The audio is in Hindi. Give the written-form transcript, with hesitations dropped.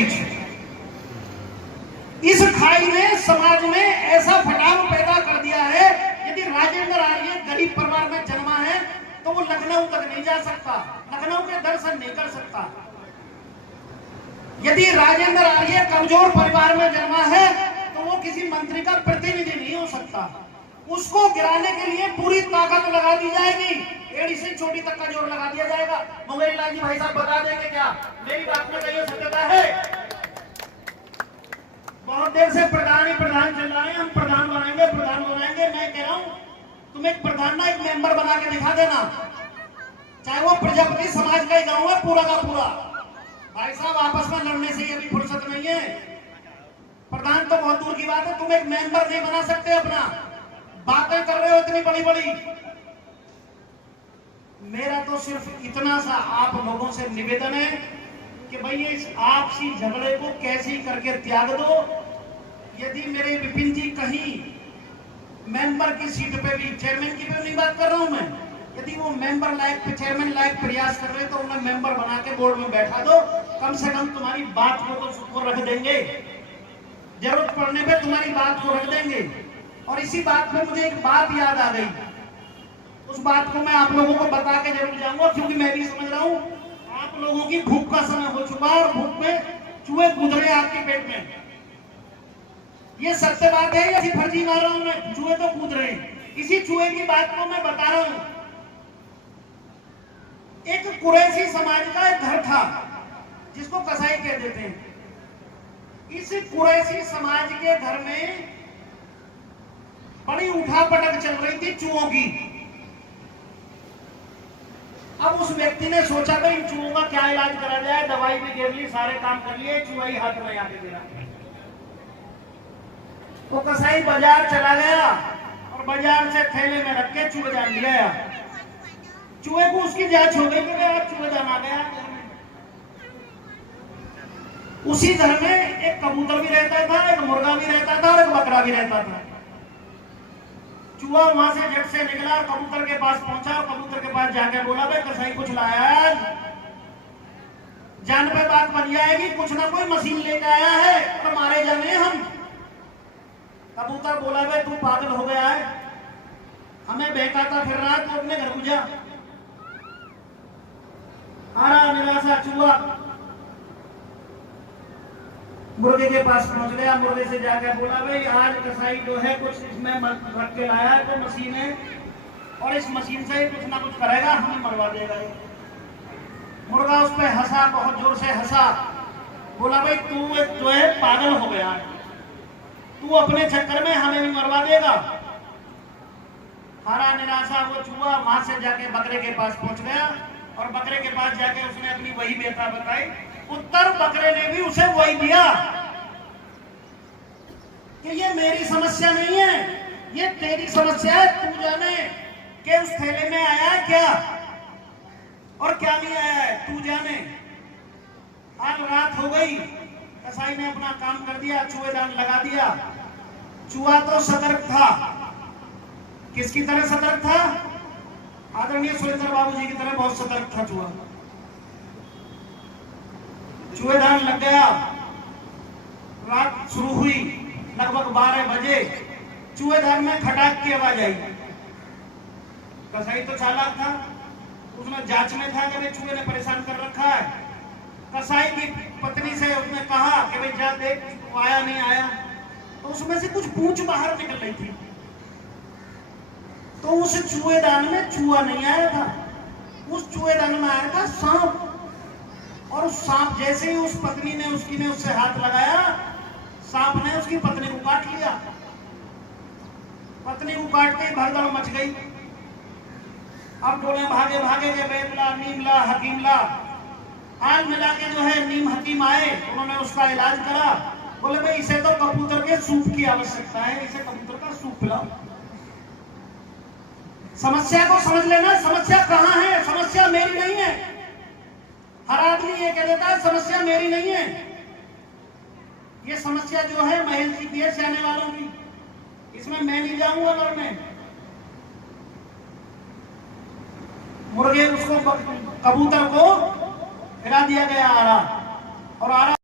बीच। इस खाई ने समाज में ऐसा फटाव पैदा कर दिया है, यदि राजेंद्र आर्य गरीब परिवार में जन्मा है तो वो लखनऊ तक नहीं जा सकता, लखनऊ के दर्शन नहीं कर सकता। यदि राजेंद्र आर्य कमजोर परिवार में जन्मा है तो वो किसी मंत्री का प्रतिनिधि नहीं हो सकता। उसको गिराने के लिए पूरी ताकत लगा दी जाएगी, एड़ी से छोटी तक का जोर लगा दिया जाएगा। मुंगेरी लाल जी भाई साहब बता देंगे क्या मेरी बात में कहीं सत्यता है? बहुत देर से प्रधान ही प्रधान चल रहा है, हम प्रधान बनाएंगे प्रधान बनाएंगे। मैं कह रहा हूं तुम एक प्रधान ना एक मेंबर बना के दिखा देना, चाहे वो प्रजापति समाज का ही गांव है पूरा का पूरा। भाई साहब आपस में लड़ने से अभी फुर्सत नहीं है, प्रधान तो बहुत दूर की बात है, तुम एक मेंबर नहीं बना सकते अपना, बातें कर रहे हो इतनी बड़ी बड़ी। मेरा तो सिर्फ इतना सा आप लोगों से निवेदन है कि भाई इस आपसी झगड़े को कैसे करके त्याग दो। यदि मेरे विपिन जी कहीं मेंबर की सीट पे भी, चेयरमैन की पे नहीं बात कर रहा हूं मैं, यदि वो मेंबर लायक चेयरमैन लायक प्रयास कर रहे तो उन्हें मेंबर बना के बोर्ड में बैठा दो, कम से कम तुम्हारी बात को तो सुख रख देंगे, जरूरत पड़ने पे तुम्हारी बात को रख देंगे। और इसी बात में मुझे एक बात याद आ गई, उस बात को मैं आप लोगों को बता के जरूर जाऊंगा, क्योंकि मैं भी समझ रहा हूं आप लोगों की भूख का समय हो चुका है और भूख में चूहे कूद रहे आपके पेट में। ये सत्य बात है या फर्जी मार रहा हूं मैं? चूहे तो कूद रहे हैं। इसी चूहे की बात को मैं बता रहा हूं। एक कुरैशी समाज का एक घर था जिसको कसाई कह देते हैं। इस कुरैशी समाज के घर में बड़ी उठापटक चल रही थी चूहों की। अब उस व्यक्ति ने सोचा भाई इन चूहों का क्या इलाज करा जाए, दवाई भी घेर ली, सारे काम कर लिए, चूहा ही हाथ में आके गिरा। तो कसाई बाजार चला गया और बाजार से थैले में रख के चूहे जान लिया। चूहे को उसकी जांच हो गई कि आज चूहे जान आ गया। उसी घर में एक कबूतर भी रहता था, एक मुर्गा भी रहता था और एक बकरा भी रहता था। चूहा वहां से झट से निकला, कबूतर के पास पहुंचा और कबूतर के पास जाके बोला भाई कसाई कुछ लाया है, जान पे बात बन जाएगी, कुछ ना कोई मशीन लेके आया है और मारे जाने हम। कबूतर बोला भाई तू पागल हो गया है, हमें बहकाता फिर रहा है, तू अपने घर को जा। हारा निराशा चूहा मुर्गे के पास पहुंच गया, मुर्गे से जाकर बोला भाई आज कसाई जो है कुछ इसमें रख के लाया है तो मशीन है और इस मशीन से कुछ ना कुछ करेगा, हमें मरवा देगा। मुर्गा उस पर हंसा, बहुत जोर से हंसा, बोला भाई तू जो है पागल हो गया है, तू अपने चक्कर में हमें भी मरवा देगा। हारा निराशा वो चूहा वहां से जाके बकरे के पास पहुंच गया और बकरे के पास जाके उसने अपनी वही व्यथा बताई। उत्तर बकरे ने भी उसे वही दिया कि ये मेरी समस्या नहीं है, ये तेरी समस्या है, तू जाने कि उस थैले में आया है क्या और क्या नहीं आया है, तू जाने। आज रात हो गई, कसाई ने अपना काम कर दिया, चूहेदान लगा दिया। चूहा तो सतर्क था, किसकी तरह सतर्क था? आदरणीय सुरेंद्र बाबू जी की तरह बहुत सतर्क था चूहा। चूहेदान लग गया, रात शुरू हुई, लगभग 12 बजे चूहेदान में खटाक की आवाज आई। कसाई तो चालाक था, उसने जांच में था कि चूहे ने परेशान कर रखा है। कसाई की पत्नी से उसने कहा कि भाई जा देख आया नहीं आया, तो उसमें से कुछ पूंछ बाहर निकल रही थी। तो उस चूहेदान में चूहा नहीं आया था, उस चूहेदान में आया था सांप। और उस सांप जैसे ही उस पत्नी ने उससे हाथ लगाया, सांप ने उसकी पत्नी को काट लिया। पत्नी को काटते ही भगदड़ मच गई। अब डोले भागे भागे के बैतला नीमला हकीमला, हाल मिला के जो है नीम हकीम आए, उन्होंने उसका इलाज करा। बोले भाई इसे तो कबूतर के सूप की आवश्यकता है, इसे कबूतर का सूप पिलाओ। समस्या को समझ लेना, समस्या कहां है? समस्या मेरी नहीं है। हर आदमी ये कह देता है समस्या मेरी नहीं है। ये समस्या जो है महल की है सियाने वालों की, इसमें मैं नहीं जाऊंगा लड़ने। मुर्गे उसको कबूतर को हिला दिया गया आरा, और आरा